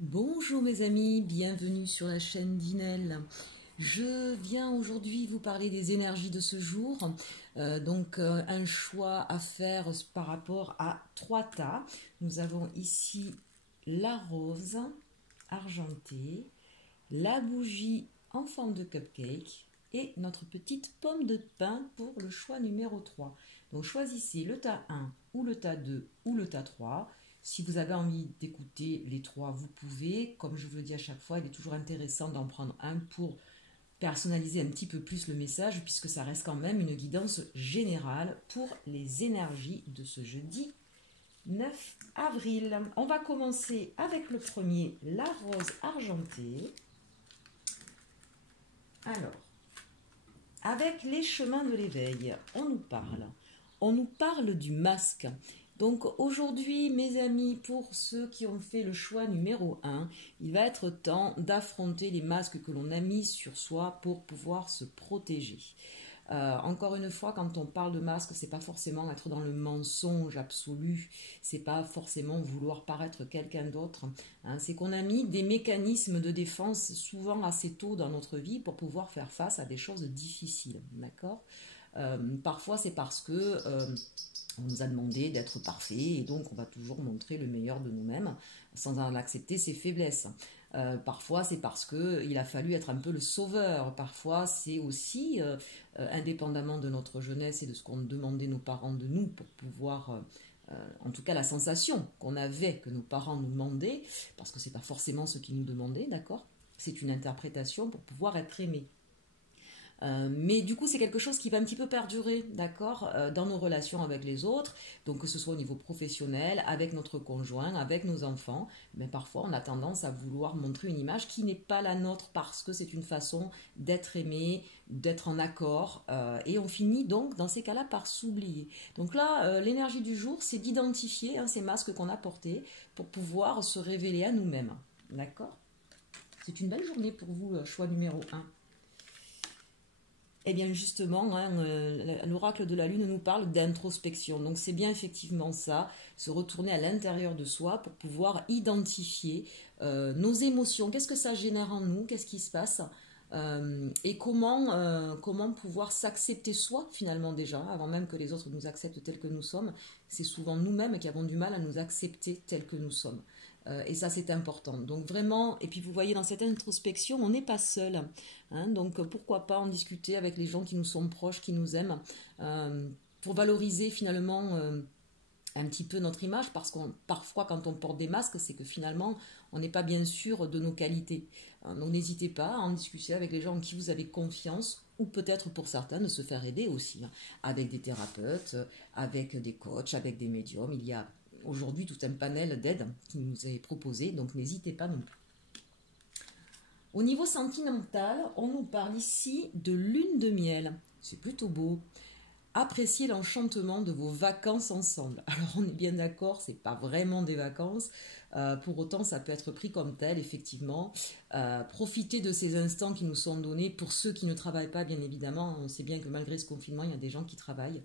Bonjour mes amis, bienvenue sur la chaîne d'Inel. Je viens aujourd'hui vous parler des énergies de ce jour. Un choix à faire par rapport à trois tas. Nous avons ici la rose argentée, la bougie en forme de cupcake et notre petite pomme de pin pour le choix numéro 3. Donc choisissez le tas 1 ou le tas 2 ou le tas 3. Si vous avez envie d'écouter les trois, vous pouvez. Comme je vous le dis à chaque fois, il est toujours intéressant d'en prendre un pour personnaliser un petit peu plus le message, puisque ça reste quand même une guidance générale pour les énergies de ce jeudi 9 avril. On va commencer avec le premier, la rose argentée. Alors, avec les chemins de l'éveil, on nous parle. On nous parle du masque. Donc aujourd'hui, mes amis, pour ceux qui ont fait le choix numéro 1, il va être temps d'affronter les masques que l'on a mis sur soi pour pouvoir se protéger. Encore une fois, quand on parle de masque, c'est pas forcément être dans le mensonge absolu, c'est pas forcément vouloir paraître quelqu'un d'autre. Hein. C'est qu'on a mis des mécanismes de défense souvent assez tôt dans notre vie pour pouvoir faire face à des choses difficiles, d'accord. Parfois, c'est parce que on nous a demandé d'être parfait et donc on va toujours montrer le meilleur de nous-mêmes sans en accepter ses faiblesses. Parfois c'est parce qu'il a fallu être un peu le sauveur. Parfois c'est aussi, indépendamment de notre jeunesse et de ce qu'ont demandé nos parents de nous pour pouvoir... en tout cas la sensation qu'on avait que nos parents nous demandaient, parce que c'est pas forcément ce qu'ils nous demandaient, d'accord. C'est une interprétation pour pouvoir être aimé. Mais du coup, c'est quelque chose qui va un petit peu perdurer, d'accord, dans nos relations avec les autres. Donc, que ce soit au niveau professionnel, avec notre conjoint, avec nos enfants, mais parfois on a tendance à vouloir montrer une image qui n'est pas la nôtre parce que c'est une façon d'être aimé, d'être en accord, et on finit donc dans ces cas-là par s'oublier. Donc là, l'énergie du jour, c'est d'identifier ces masques qu'on a portés pour pouvoir se révéler à nous-mêmes, d'accord. C'est une belle journée pour vous, choix numéro 1. Eh bien justement, l'oracle de la Lune nous parle d'introspection. Donc c'est bien effectivement ça, se retourner à l'intérieur de soi pour pouvoir identifier nos émotions. Qu'est-ce que ça génère en nous? Qu'est-ce qui se passe? Et comment pouvoir s'accepter soi finalement déjà, avant même que les autres nous acceptent tels que nous sommes. C'est souvent nous-mêmes qui avons du mal à nous accepter tels que nous sommes. Et ça c'est important. Donc vraiment, et puis vous voyez dans cette introspection, on n'est pas seul. Hein, donc pourquoi pas en discuter avec les gens qui nous sont proches, qui nous aiment, pour valoriser finalement un petit peu notre image, parce que parfois quand on porte des masques, c'est que finalement on n'est pas bien sûr de nos qualités. Donc n'hésitez pas à en discuter avec les gens en qui vous avez confiance, ou peut-être pour certains de se faire aider aussi, avec des thérapeutes, avec des coachs, avec des médiums. Il y a aujourd'hui tout un panel d'aide qui nous est proposé, donc n'hésitez pas non plus. Au niveau sentimental, on nous parle ici de lune de miel. C'est plutôt beau. Appréciez l'enchantement de vos vacances ensemble. Alors on est bien d'accord, c'est pas vraiment des vacances. Pour autant, ça peut être pris comme tel, effectivement. Profitez de ces instants qui nous sont donnés. Pour ceux qui ne travaillent pas, bien évidemment, on sait bien que malgré ce confinement, il y a des gens qui travaillent.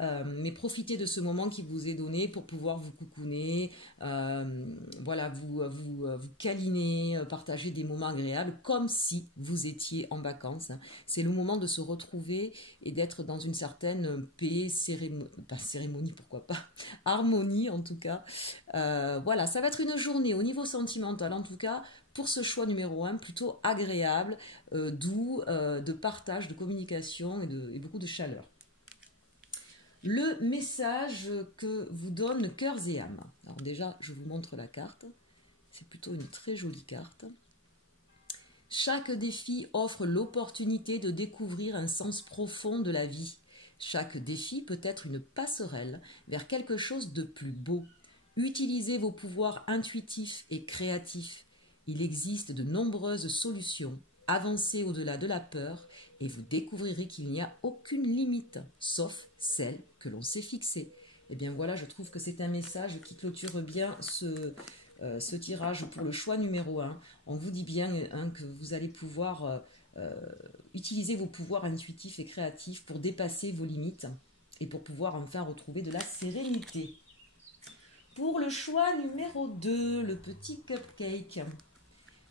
Mais profitez de ce moment qui vous est donné pour pouvoir vous coucouner, voilà, vous câliner, partager des moments agréables comme si vous étiez en vacances. C'est le moment de se retrouver et d'être dans une certaine paix, pas cérémonie, pourquoi pas, harmonie en tout cas. Voilà, ça va être une journée au niveau sentimental en tout cas, pour ce choix numéro 1, plutôt agréable, doux, de partage, de communication et beaucoup de chaleur. Le message que vous donne Cœurs et âmes. Alors déjà, je vous montre la carte. C'est plutôt une très jolie carte. Chaque défi offre l'opportunité de découvrir un sens profond de la vie. Chaque défi peut être une passerelle vers quelque chose de plus beau. Utilisez vos pouvoirs intuitifs et créatifs. Il existe de nombreuses solutions. Avancez au-delà de la peur et vous découvrirez qu'il n'y a aucune limite, sauf celle que l'on s'est fixée. Et bien voilà, je trouve que c'est un message qui clôture bien ce tirage pour le choix numéro 1. On vous dit bien que vous allez pouvoir utiliser vos pouvoirs intuitifs et créatifs pour dépasser vos limites et pour pouvoir enfin retrouver de la sérénité. Pour le choix numéro 2, le petit cupcake.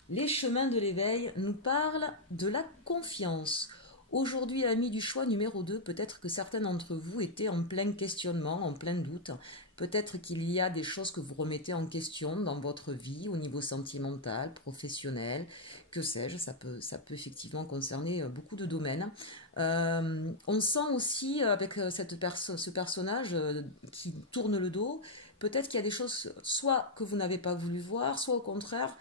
Les chemins de l'éveil nous parlent de la confiance. Aujourd'hui, amis du choix numéro 2, peut-être que certains d'entre vous étaient en plein questionnement, en plein doute. Peut-être qu'il y a des choses que vous remettez en question dans votre vie, au niveau sentimental, professionnel, que sais-je, ça peut effectivement concerner beaucoup de domaines. On sent aussi avec ce personnage qui tourne le dos, peut-être qu'il y a des choses soit que vous n'avez pas voulu voir, soit au contraire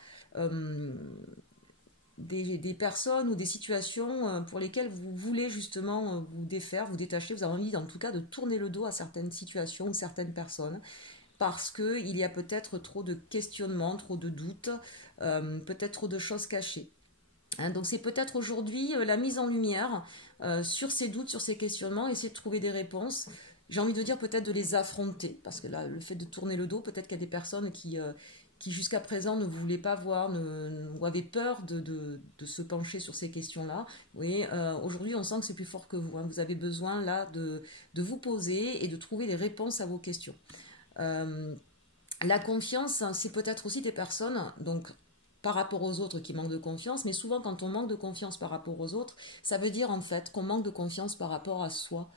des personnes ou des situations pour lesquelles vous voulez justement vous défaire, vous détacher, vous avez envie en tout cas de tourner le dos à certaines situations ou certaines personnes parce qu'il y a peut-être trop de questionnements, trop de doutes, peut-être trop de choses cachées. Hein, donc c'est peut-être aujourd'hui la mise en lumière sur ces doutes, sur ces questionnements, essayer de trouver des réponses. J'ai envie de dire peut-être de les affronter, parce que là, le fait de tourner le dos, peut-être qu'il y a des personnes qui jusqu'à présent ne voulaient pas voir ou avaient peur de se pencher sur ces questions-là. Oui, aujourd'hui, on sent que c'est plus fort que vous. Hein. Vous avez besoin là de vous poser et de trouver des réponses à vos questions. La confiance, c'est peut-être aussi des personnes, donc par rapport aux autres qui manquent de confiance, mais souvent quand on manque de confiance par rapport aux autres, ça veut dire en fait qu'on manque de confiance par rapport à soi.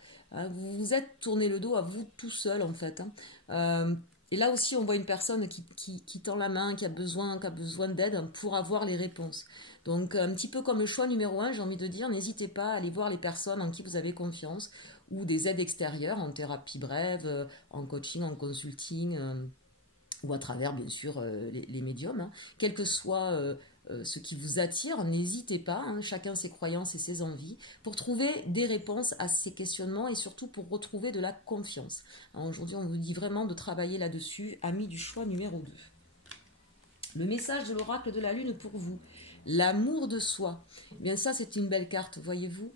Vous vous êtes tourné le dos à vous tout seul en fait. Et là aussi on voit une personne qui tend la main, qui a besoin d'aide pour avoir les réponses. Donc un petit peu comme le choix numéro 1, j'ai envie de dire, n'hésitez pas à aller voir les personnes en qui vous avez confiance ou des aides extérieures en thérapie brève, en coaching, en consulting ou à travers bien sûr les médiums, hein. Quel que soit ce qui vous attire, n'hésitez pas, hein, chacun ses croyances et ses envies, pour trouver des réponses à ces questionnements et surtout pour retrouver de la confiance. Aujourd'hui, on vous dit vraiment de travailler là-dessus, amis du choix numéro 2. Le message de l'oracle de la lune pour vous. L'amour de soi. Eh bien ça, c'est une belle carte, voyez-vous.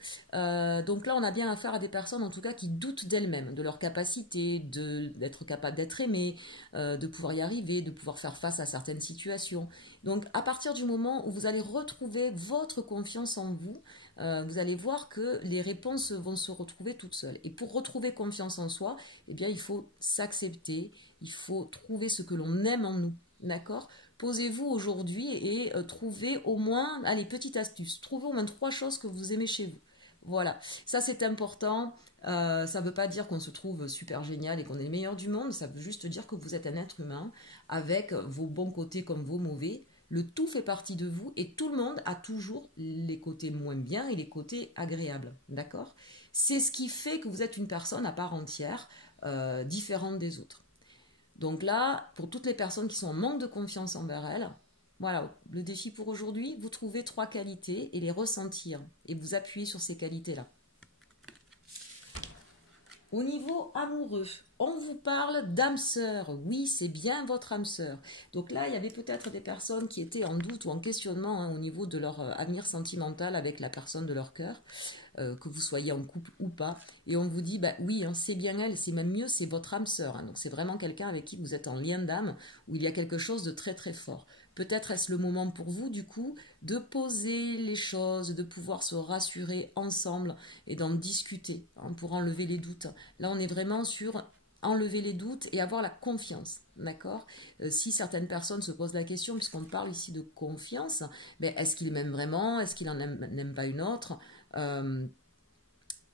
Donc là, on a bien affaire à des personnes, en tout cas, qui doutent d'elles-mêmes, de leur capacité, d'être capable d'être aimées, de pouvoir y arriver, de pouvoir faire face à certaines situations. Donc, à partir du moment où vous allez retrouver votre confiance en vous, vous allez voir que les réponses vont se retrouver toutes seules. Et pour retrouver confiance en soi, eh bien, il faut s'accepter, il faut trouver ce que l'on aime en nous, d'accord ? Posez-vous aujourd'hui et trouvez au moins, allez, petite astuce, trouvez au moins 3 choses que vous aimez chez vous. Voilà, ça c'est important. Ça ne veut pas dire qu'on se trouve super génial et qu'on est le meilleur du monde, ça veut juste dire que vous êtes un être humain avec vos bons côtés comme vos mauvais. Le tout fait partie de vous et tout le monde a toujours les côtés moins bien et les côtés agréables, d'accord ? C'est ce qui fait que vous êtes une personne à part entière, différente des autres. Donc là, pour toutes les personnes qui sont en manque de confiance envers elles, voilà, le défi pour aujourd'hui, vous trouvez 3 qualités et les ressentir et vous appuyez sur ces qualités-là. Au niveau amoureux, on vous parle d'âme sœur. Oui, c'est bien votre âme sœur. Donc là, il y avait peut-être des personnes qui étaient en doute ou en questionnement au niveau de leur avenir sentimental avec la personne de leur cœur, que vous soyez en couple ou pas. Et on vous dit, bah oui, hein, c'est bien elle, c'est même mieux, c'est votre âme sœur. Hein. Donc c'est vraiment quelqu'un avec qui vous êtes en lien d'âme, où il y a quelque chose de très très fort. Peut-être est-ce le moment pour vous, du coup, de poser les choses, de pouvoir se rassurer ensemble et d'en discuter hein, pour enlever les doutes. Là, on est vraiment sur enlever les doutes et avoir la confiance, d'accord ? Si certaines personnes se posent la question, puisqu'on parle ici de confiance, ben, est-ce qu'il m'aime vraiment ? Est-ce qu'il n'aime pas une autre ?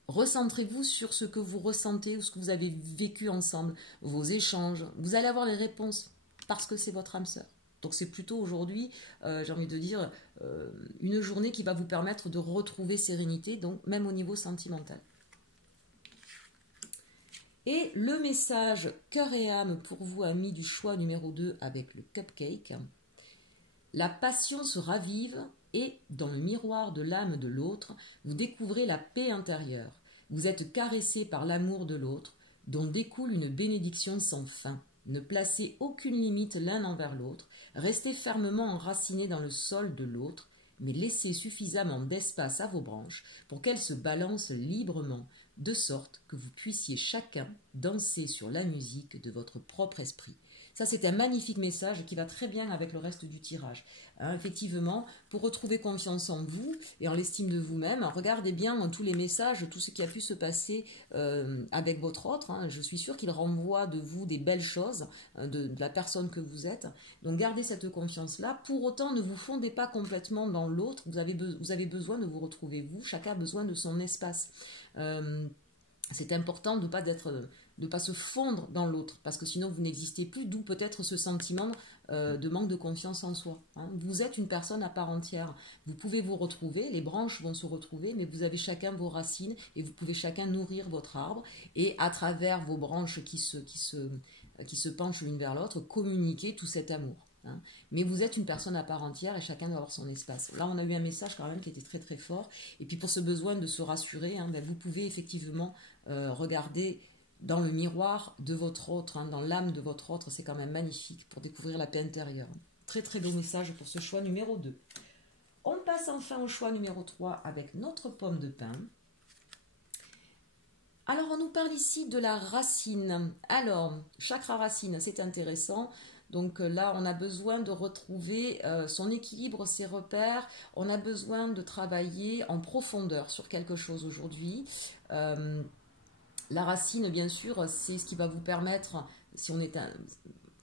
Recentrez-vous sur ce que vous ressentez ou ce que vous avez vécu ensemble, vos échanges. Vous allez avoir les réponses parce que c'est votre âme sœur. Donc c'est plutôt aujourd'hui, j'ai envie de dire, une journée qui va vous permettre de retrouver sérénité, donc même au niveau sentimental. Et le message cœur et âme pour vous, amis du choix numéro 2 avec le cupcake. La passion se ravive et, dans le miroir de l'âme de l'autre, vous découvrez la paix intérieure. Vous êtes caressé par l'amour de l'autre, dont découle une bénédiction sans fin. Ne placez aucune limite l'un envers l'autre, restez fermement enracinés dans le sol de l'autre, mais laissez suffisamment d'espace à vos branches pour qu'elles se balancent librement, de sorte que vous puissiez chacun danser sur la musique de votre propre esprit. Ça, c'est un magnifique message qui va très bien avec le reste du tirage. Effectivement, pour retrouver confiance en vous et en l'estime de vous-même, regardez bien tous les messages, tout ce qui a pu se passer avec votre autre. Je suis sûre qu'il renvoie de vous des belles choses, de la personne que vous êtes. Donc gardez cette confiance-là. Pour autant, ne vous fondez pas complètement dans l'autre. Vous avez besoin de vous retrouver vous. Chacun a besoin de son espace. C'est important de ne pas se fondre dans l'autre, parce que sinon vous n'existez plus, d'où peut-être ce sentiment de manque de confiance en soi. Vous êtes une personne à part entière, vous pouvez vous retrouver, les branches vont se retrouver, mais vous avez chacun vos racines et vous pouvez chacun nourrir votre arbre et à travers vos branches qui se penchent l'une vers l'autre, communiquer tout cet amour. Mais vous êtes une personne à part entière et chacun doit avoir son espace. Là, on a eu un message quand même qui était très très fort. Et puis pour ce besoin de se rassurer, vous pouvez effectivement regarder dans le miroir de votre autre, dans l'âme de votre autre. C'est quand même magnifique pour découvrir la paix intérieure. Très très beau message pour ce choix numéro 2. On passe enfin au choix numéro 3 avec notre pomme de pin. Alors, on nous parle ici de la racine. Alors, chakra racine, c'est intéressant. Donc là, on a besoin de retrouver son équilibre, ses repères. On a besoin de travailler en profondeur sur quelque chose aujourd'hui. La racine, bien sûr, c'est ce qui va vous permettre, si on est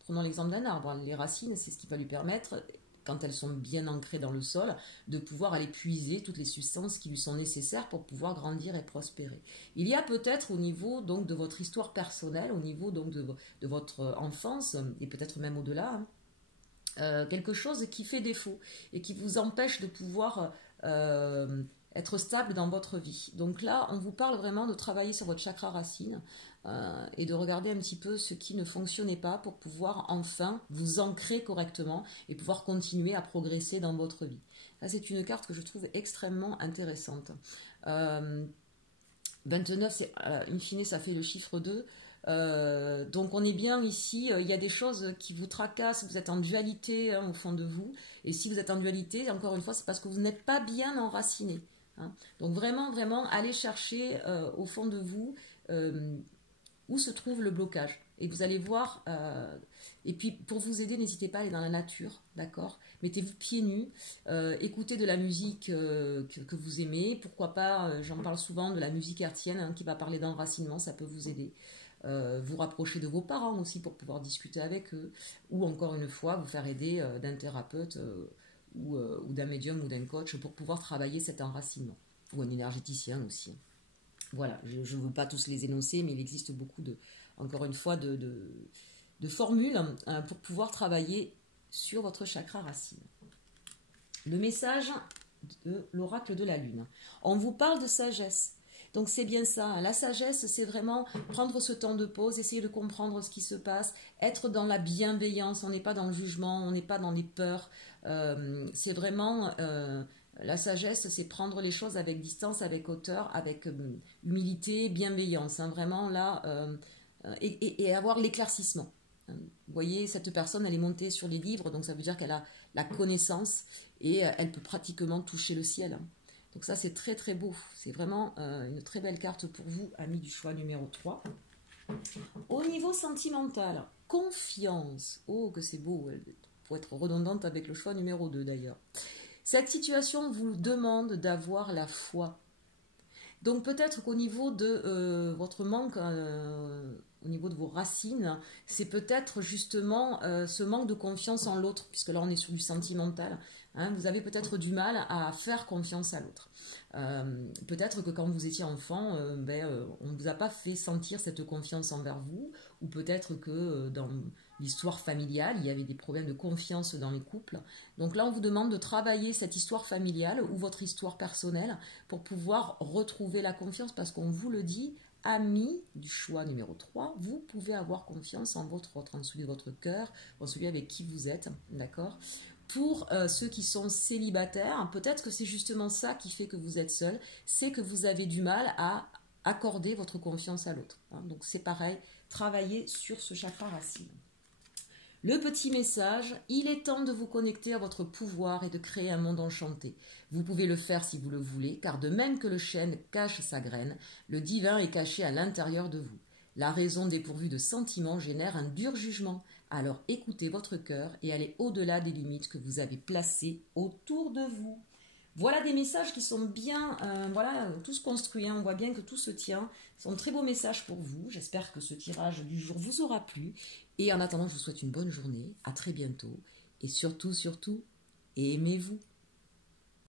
prenons l'exemple d'un arbre, les racines, c'est ce qui va lui permettre, quand elles sont bien ancrées dans le sol, de pouvoir aller puiser toutes les substances qui lui sont nécessaires pour pouvoir grandir et prospérer. Il y a peut-être au niveau donc de votre histoire personnelle, au niveau donc de votre enfance, et peut-être même au-delà, quelque chose qui fait défaut et qui vous empêche de pouvoir être stable dans votre vie. Donc là, on vous parle vraiment de travailler sur votre chakra racine et de regarder un petit peu ce qui ne fonctionnait pas pour pouvoir enfin vous ancrer correctement et pouvoir continuer à progresser dans votre vie. Ça, c'est une carte que je trouve extrêmement intéressante. 29, c'est, in fine, ça fait le chiffre 2. Donc on est bien ici, il y a des choses qui vous tracassent, vous êtes en dualité au fond de vous, et si vous êtes en dualité, encore une fois, c'est parce que vous n'êtes pas bien enraciné. Donc vraiment, vraiment, allez chercher au fond de vous où se trouve le blocage. Et vous allez voir, et puis pour vous aider, n'hésitez pas à aller dans la nature, d'accord? Mettez-vous pieds nus, écoutez de la musique que vous aimez, pourquoi pas, j'en parle souvent, de la musique hertzienne qui va parler d'enracinement, ça peut vous aider. Vous rapprocher de vos parents aussi pour pouvoir discuter avec eux, ou encore une fois, vous faire aider d'un thérapeute ou d'un médium ou d'un coach pour pouvoir travailler cet enracinement, ou un énergéticien aussi. Voilà, je ne veux pas tous les énoncer, mais il existe beaucoup encore une fois, de formules pour pouvoir travailler sur votre chakra racine. Le message de l'oracle de la lune. On vous parle de sagesse. Donc c'est bien ça, la sagesse, c'est vraiment prendre ce temps de pause, essayer de comprendre ce qui se passe, être dans la bienveillance, on n'est pas dans le jugement, on n'est pas dans les peurs. C'est vraiment... la sagesse, c'est prendre les choses avec distance, avec hauteur, avec humilité, bienveillance. Vraiment là, et avoir l'éclaircissement. Vous voyez, cette personne, elle est montée sur les livres, donc ça veut dire qu'elle a la connaissance et elle peut pratiquement toucher le ciel. Donc ça, c'est très très beau. C'est vraiment une très belle carte pour vous, amis du choix numéro 3. Au niveau sentimental, confiance. Oh, que c'est beau, pour être redondante avec le choix numéro 2 d'ailleurs. Cette situation vous demande d'avoir la foi. Donc peut-être qu'au niveau de votre manque, au niveau de vos racines, c'est peut-être justement ce manque de confiance en l'autre, puisque là on est sur du sentimental. Vous avez peut-être du mal à faire confiance à l'autre. Peut-être que quand vous étiez enfant, on ne vous a pas fait sentir cette confiance envers vous, ou peut-être que dans l'histoire familiale, il y avait des problèmes de confiance dans les couples. Donc là, on vous demande de travailler cette histoire familiale ou votre histoire personnelle pour pouvoir retrouver la confiance, parce qu'on vous le dit, amis du choix numéro 3, vous pouvez avoir confiance en votre autre, en celui de votre cœur, en celui avec qui vous êtes, d'accord ? Pour ceux qui sont célibataires, peut-être que c'est justement ça qui fait que vous êtes seul, c'est que vous avez du mal à accorder votre confiance à l'autre. Donc c'est pareil, travaillez sur ce chakra racine. Le petit message, il est temps de vous connecter à votre pouvoir et de créer un monde enchanté. Vous pouvez le faire si vous le voulez, car de même que le chêne cache sa graine, le divin est caché à l'intérieur de vous. La raison dépourvue de sentiments génère un dur jugement. Alors écoutez votre cœur et allez au-delà des limites que vous avez placées autour de vous. Voilà des messages qui sont bien, voilà, tous construits, hein. On voit bien que tout se tient. Ce sont de très beaux messages pour vous. J'espère que ce tirage du jour vous aura plu. Et en attendant, je vous souhaite une bonne journée. À très bientôt. Et surtout, surtout, aimez-vous.